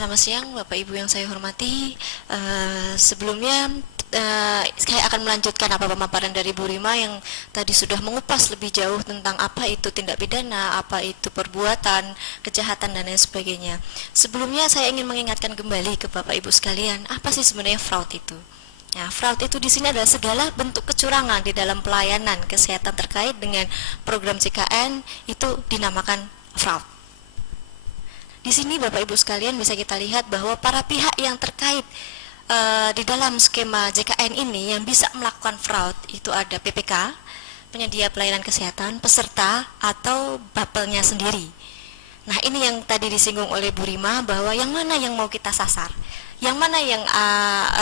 Selamat siang Bapak Ibu yang saya hormati. Sebelumnya saya akan melanjutkan pemaparan dari Bu Rima yang tadi sudah mengupas lebih jauh tentang apa itu tindak pidana, apa itu perbuatan, kejahatan dan lain sebagainya. Sebelumnya saya ingin mengingatkan kembali ke Bapak Ibu sekalian, apa sih sebenarnya fraud itu? Ya, fraud itu di sini adalah segala bentuk kecurangan di dalam pelayanan kesehatan terkait dengan program JKN, itu dinamakan fraud. Di sini Bapak Ibu sekalian bisa kita lihat bahwa para pihak yang terkait di dalam skema JKN ini yang bisa melakukan fraud itu ada PPK, penyedia pelayanan kesehatan, peserta atau bapelnya sendiri. Nah, ini yang tadi disinggung oleh Bu Rima bahwa yang mana yang mau kita sasar, yang mana yang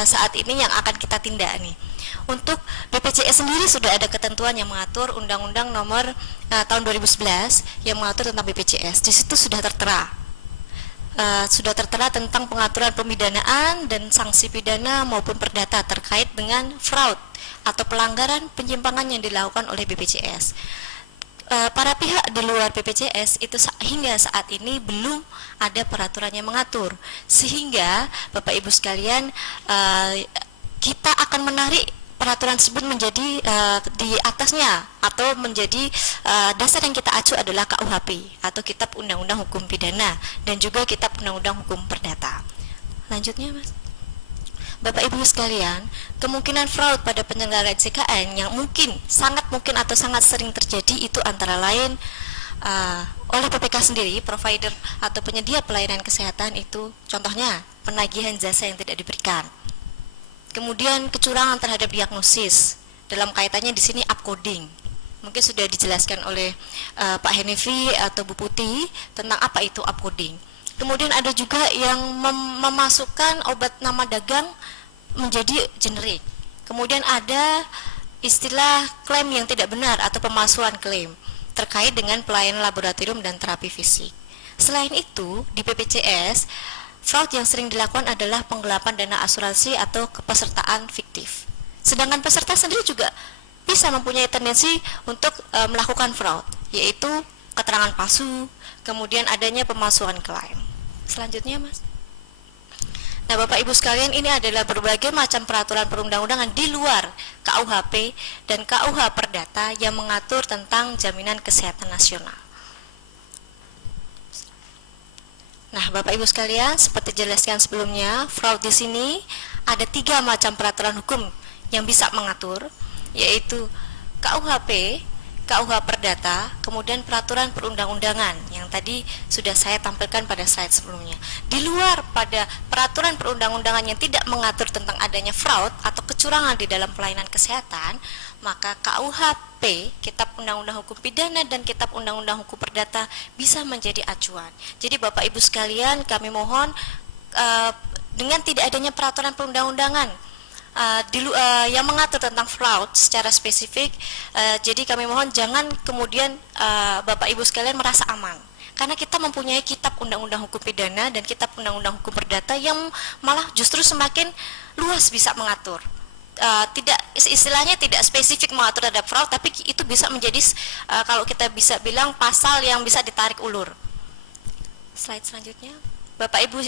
saat ini yang akan kita tindak nih. Untuk BPJS sendiri sudah ada ketentuan yang mengatur Undang-Undang Nomor tahun 2011 yang mengatur tentang BPJS. Di situ sudah tertera tentang pengaturan pemidanaan dan sanksi pidana maupun perdata terkait dengan fraud atau pelanggaran penyimpangan yang dilakukan oleh BPJS. Para pihak di luar BPJS itu hingga saat ini belum ada peraturan yang mengatur, sehingga Bapak Ibu sekalian kita akan menarik peraturan tersebut menjadi di atasnya atau menjadi dasar yang kita acu adalah KUHP atau Kitab Undang-Undang Hukum Pidana dan juga Kitab Undang-Undang Hukum Perdata. Lanjutnya, Mas. Bapak Ibu sekalian, kemungkinan fraud pada penyelenggara JKN yang sangat mungkin atau sangat sering terjadi itu antara lain oleh PPK sendiri, provider atau penyedia pelayanan kesehatan itu contohnya penagihan jasa yang tidak diberikan. Kemudian kecurangan terhadap diagnosis, dalam kaitannya di sini upcoding. Mungkin sudah dijelaskan oleh Pak Henevi atau Bu Putih tentang apa itu upcoding. Kemudian ada juga yang memasukkan obat nama dagang menjadi generik. Kemudian ada istilah klaim yang tidak benar atau pemalsuan klaim terkait dengan pelayanan laboratorium dan terapi fisik. Selain itu, di BPJS fraud yang sering dilakukan adalah penggelapan dana asuransi atau kepesertaan fiktif. Sedangkan peserta sendiri juga bisa mempunyai tendensi untuk melakukan fraud, yaitu keterangan palsu, kemudian adanya pemalsuan klaim. Selanjutnya, Mas. Nah, Bapak Ibu sekalian, ini adalah berbagai macam peraturan perundang-undangan di luar KUHP dan KUH Perdata yang mengatur tentang jaminan kesehatan nasional. Nah, Bapak Ibu sekalian, seperti jelaskan sebelumnya, fraud di sini ada 3 macam peraturan hukum yang bisa mengatur, yaitu KUHP, KUH Perdata, kemudian peraturan perundang-undangan yang tadi sudah saya tampilkan pada slide sebelumnya. Di luar pada peraturan perundang-undangan yang tidak mengatur tentang adanya fraud atau kecurangan di dalam pelayanan kesehatan, maka KUHP, Kitab Undang-Undang Hukum Pidana dan Kitab Undang-Undang Hukum Perdata bisa menjadi acuan. Jadi Bapak Ibu sekalian, kami mohon dengan tidak adanya peraturan perundang-undangan yang mengatur tentang fraud secara spesifik, jadi kami mohon jangan kemudian Bapak Ibu sekalian merasa aman, karena kita mempunyai Kitab Undang-Undang Hukum Pidana dan Kitab Undang-Undang Hukum Perdata yang malah justru semakin luas bisa mengatur. Tidak istilahnya tidak spesifik mengatur terhadap fraud, tapi itu bisa menjadi kalau kita bisa bilang pasal yang bisa ditarik ulur. Slide selanjutnya, Bapak Ibu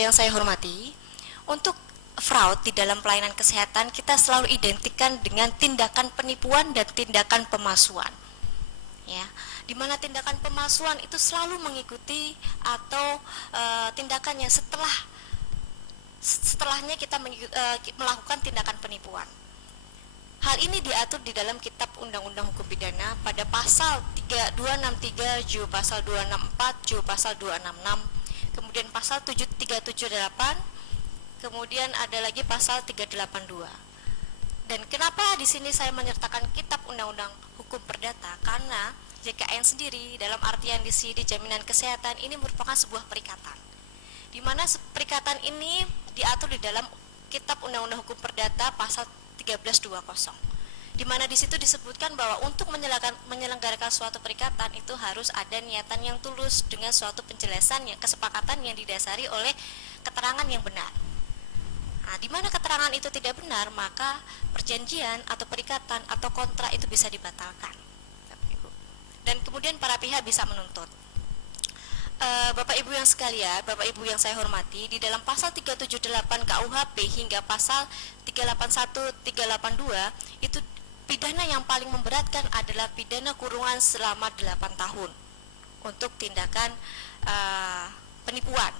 yang saya hormati, untuk fraud di dalam pelayanan kesehatan kita selalu identikan dengan tindakan penipuan dan tindakan pemalsuan. Ya, di mana tindakan pemalsuan itu selalu mengikuti atau tindakan yang setelahnya kita melakukan tindakan penipuan. Hal ini diatur di dalam Kitab Undang-Undang Hukum Pidana pada pasal 263, Ju pasal 264, Ju pasal 266, kemudian pasal 378, kemudian ada lagi pasal 382. Dan kenapa di sini saya menyertakan Kitab Undang-Undang Hukum Perdata? Karena JKN sendiri dalam artian di sini jaminan kesehatan ini merupakan sebuah perikatan, di mana perikatan ini diatur di dalam Kitab Undang-Undang Hukum Perdata pasal 1320, di mana di situ disebutkan bahwa untuk menyelenggarakan suatu perikatan itu harus ada niatan yang tulus dengan suatu penjelasan yang kesepakatan yang didasari oleh keterangan yang benar. Nah, di mana keterangan itu tidak benar, maka perjanjian atau perikatan atau kontrak itu bisa dibatalkan. Dan kemudian para pihak bisa menuntut. Bapak Ibu yang sekalian, Bapak Ibu yang saya hormati, di dalam pasal 378 KUHP hingga pasal 381, 382 itu pidana yang paling memberatkan adalah pidana kurungan selama 8 tahun untuk tindakan penipuan.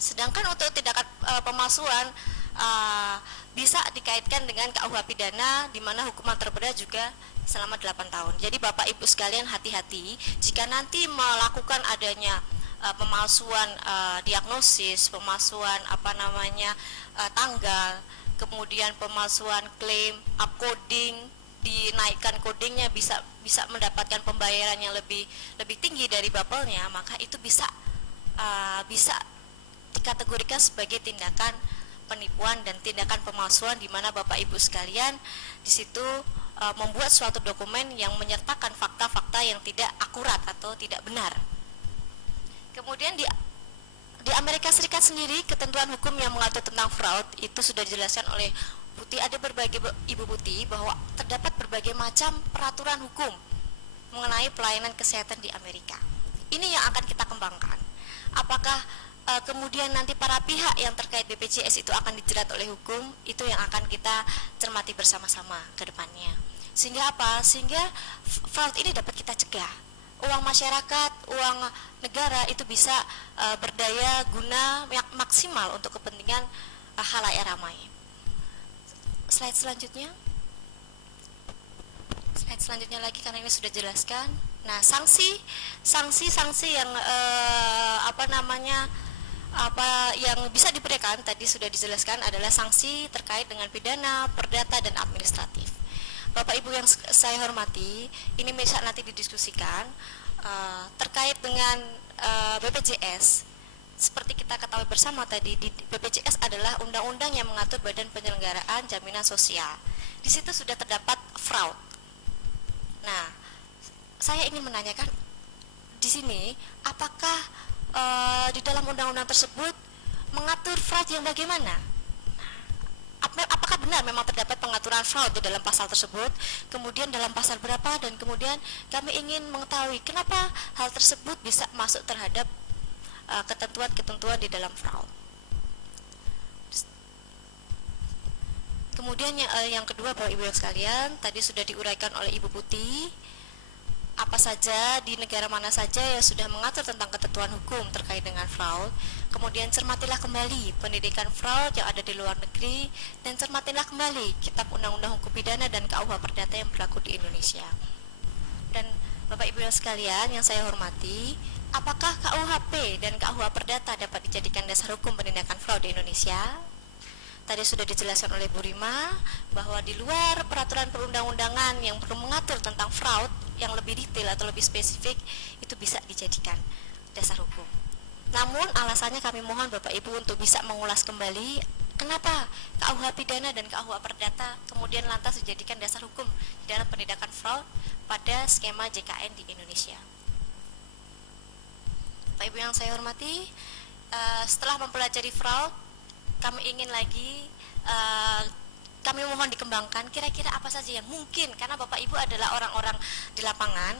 Sedangkan untuk tindakan pemalsuan bisa dikaitkan dengan KUH pidana di mana hukuman terberat juga selama 8 tahun. Jadi Bapak Ibu sekalian hati-hati jika nanti melakukan adanya pemalsuan diagnosis, pemalsuan tanggal, kemudian pemalsuan klaim, upcoding, dinaikkan codingnya bisa mendapatkan pembayaran yang lebih tinggi dari bapelnya, maka itu bisa dikategorikan sebagai tindakan penipuan dan tindakan pemalsuan, di mana Bapak Ibu sekalian di situ membuat suatu dokumen yang menyertakan fakta-fakta yang tidak akurat atau tidak benar. Kemudian di Amerika Serikat sendiri, ketentuan hukum yang mengatur tentang fraud itu sudah dijelaskan oleh Ibu Putih bahwa terdapat berbagai macam peraturan hukum mengenai pelayanan kesehatan di Amerika. Ini yang akan kita kembangkan. Apakah kemudian nanti para pihak yang terkait BPJS itu akan dijerat oleh hukum, itu yang akan kita cermati bersama-sama ke depannya. Sehingga apa? Sehingga fraud ini dapat kita cegah. Uang masyarakat, uang negara itu bisa berdaya guna maksimal untuk kepentingan khalayak ramai. Slide selanjutnya lagi, karena ini sudah jelaskan. Nah, sanksi yang yang bisa diberikan tadi sudah dijelaskan adalah sanksi terkait dengan pidana, perdata, dan administratif. Bapak Ibu yang saya hormati, ini bisa nanti didiskusikan terkait dengan BPJS. Seperti kita ketahui bersama tadi, di BPJS adalah undang-undang yang mengatur Badan Penyelenggaraan Jaminan Sosial. Di situ sudah terdapat fraud. Nah, saya ingin menanyakan di sini, apakah di dalam undang-undang tersebut mengatur fraud yang bagaimana? Apakah benar memang terdapat pengaturan fraud di dalam pasal tersebut? Kemudian dalam pasal berapa? Dan kemudian kami ingin mengetahui kenapa hal tersebut bisa masuk terhadap ketentuan-ketentuan di dalam fraud. Kemudian yang kedua, Bapak Ibu yang sekalian, tadi sudah diuraikan oleh Ibu Putih apa saja di negara mana saja yang sudah mengatur tentang ketentuan hukum terkait dengan fraud. Kemudian cermatilah kembali pendidikan fraud yang ada di luar negeri, dan cermatilah kembali Kitab Undang-Undang Hukum Pidana dan KUH Perdata yang berlaku di Indonesia. Dan Bapak Ibu yang sekalian yang saya hormati, apakah KUHP dan KUH Perdata dapat dijadikan dasar hukum penindakan fraud di Indonesia? Tadi sudah dijelaskan oleh Bu Rima bahwa di luar peraturan perundang-undangan yang perlu mengatur tentang fraud yang lebih detail atau lebih spesifik, itu bisa dijadikan dasar hukum. Namun alasannya kami mohon Bapak Ibu untuk bisa mengulas kembali kenapa KUH Pidana dan KUH Perdata kemudian lantas dijadikan dasar hukum di dalam penindakan fraud pada skema JKN di Indonesia. Bapak Ibu yang saya hormati, setelah mempelajari fraud, kami ingin lagi kami mohon dikembangkan kira-kira apa saja yang mungkin, karena Bapak Ibu adalah orang-orang di lapangan,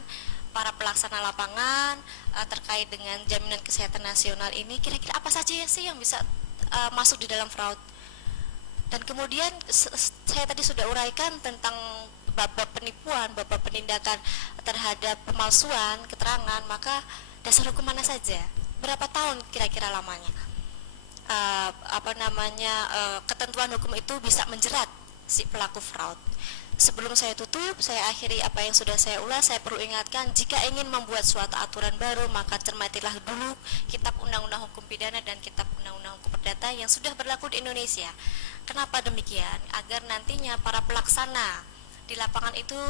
para pelaksana lapangan terkait dengan jaminan kesehatan nasional ini, kira-kira apa saja sih yang bisa masuk di dalam fraud. Dan kemudian saya tadi sudah uraikan tentang bab penipuan, bab penindakan terhadap pemalsuan keterangan, maka dasar hukum mana saja, berapa tahun kira-kira lamanya, ketentuan hukum itu bisa menjerat si pelaku fraud. Sebelum saya tutup, saya akhiri apa yang sudah saya ulas. Saya perlu ingatkan, jika ingin membuat suatu aturan baru, maka cermatilah dulu Kitab Undang-Undang Hukum Pidana dan Kitab Undang-Undang Hukum Perdata yang sudah berlaku di Indonesia. Kenapa demikian? Agar nantinya para pelaksana di lapangan itu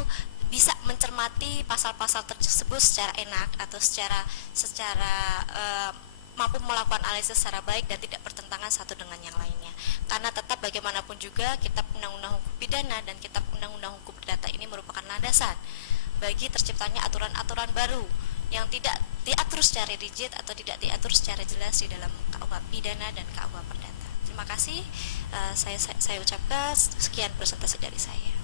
bisa mencermati pasal-pasal tersebut secara enak atau secara mampu melakukan analisis secara baik dan tidak bertentangan satu dengan yang lainnya. Karena tetap bagaimanapun juga Kitab Undang-Undang Hukum Pidana dan Kitab Undang-Undang Hukum Perdata ini merupakan landasan bagi terciptanya aturan-aturan baru yang tidak diatur secara rigid atau tidak diatur secara jelas di dalam KUH Pidana dan KUH Perdata. Terima kasih, saya ucapkan sekian presentasi dari saya.